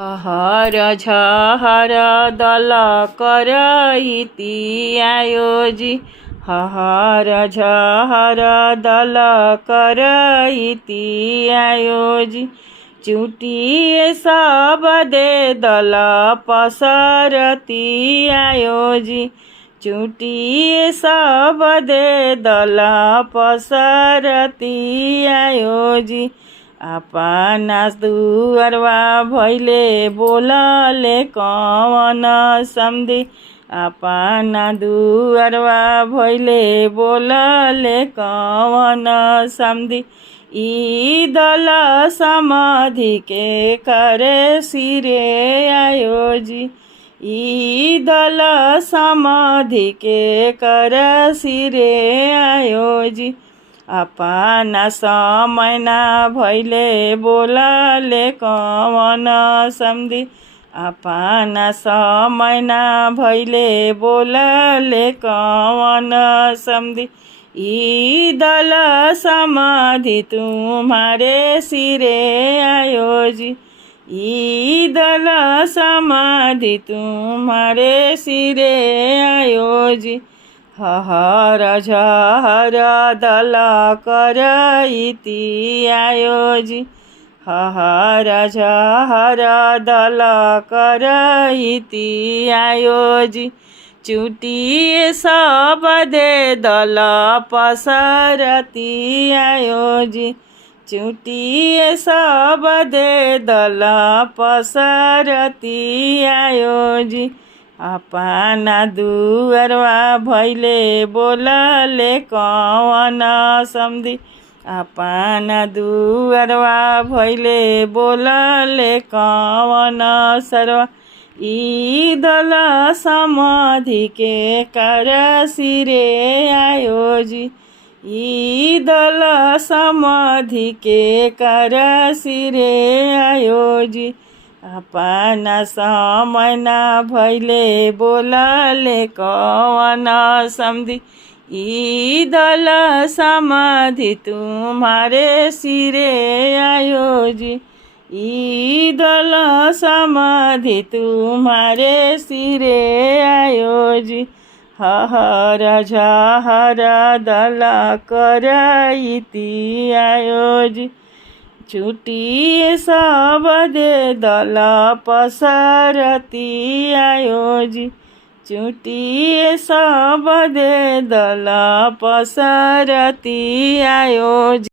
हर झहर दल करइति आयोजी। हर झहर दल करइति आयोजी। चुटिए सब दे दल पसरती आयोजी। चुटिए सब दे दल पसरती आयोजी। अपना दुअरवा भैले बोलले कवन समधी। अपना दुअरवा भैले बोलले कवन समधी। ई दल समाधि के करे सिरे आयोजी। ई दल समाधि के कर सिरे आयोजी। अपना समय ना भैले बोलले कवन समधी। अपना समय ना भैले बोलले कवन समधी। ई दल समाधि तुम्हारे सिरे आयोजी। ई दल समाधि तुम्हारे सिरे आयोजी। हर झहर दल करइति आयोजी। हर झहर दल करइति आयोजी। चुटिए सब दे दल पसरती आयोजी। चुटिए सब दे दल पसरती आयोजी। अपना दुअरवा भैले बोलले कवन समधी। अपना दुअरवा भैले बोलले कवन सरवा। ई दल समाधि के कर सिरे आयोजी। ई दल समाधि के कर सिरे आयोजी। अपना समय ना भैले बोलले कवन समधी। ई दल समाधि तुम्हारे सिरे आयोजी। ई दल समाधि तुम्हारे सिरे आयोजी। हर झहर दल करइति आयोजी। चुटिए सब दे दल पसरती आयोजी। चुटिए सब दे दल पसरती आयोजी।